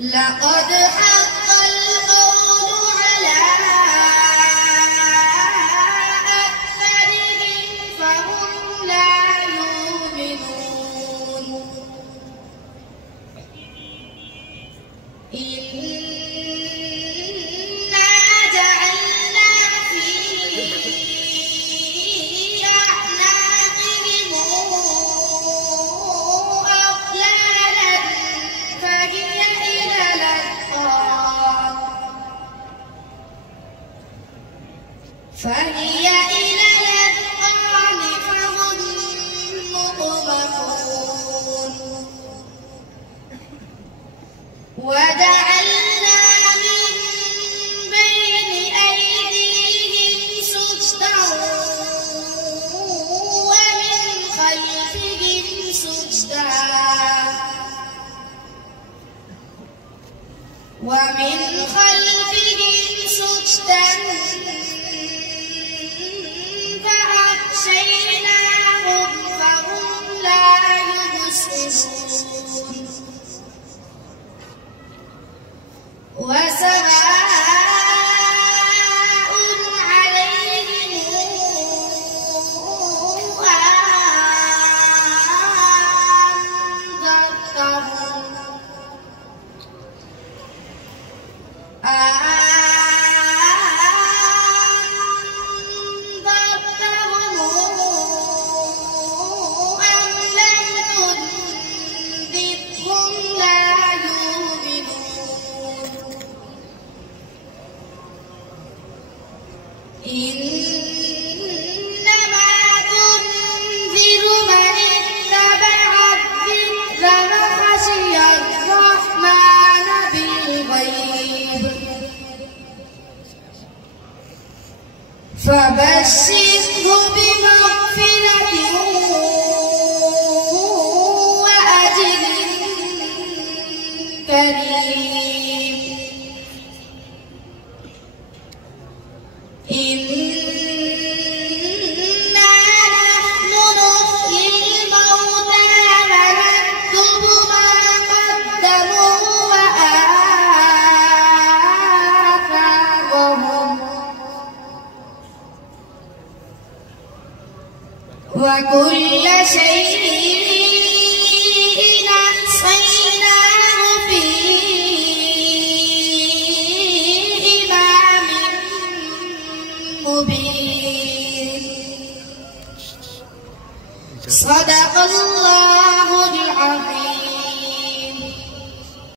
لقد حق القول على أكثرهم فهم لا يؤمنون إنا جعلنا في أعناقهم أغلالا فهي إلى الأذقان فهم مقمحون وجعلنا من بين أيديهم سدا ومن خلفهم سدا فأغشيناهم فهم لا يبصرون وسواء عليهم أنذرتهم أم لم تنذرهم لا يؤمنون إنما تنذر من اتبع الذكر وخشي الرحمن بالغيب فبشره بمغفرة وأجر كريم إنا نحن نحيي الموتى ونكتب ما قدموا وآثارهم وكل شيء أحصيناه في إمام مبين. صدق الله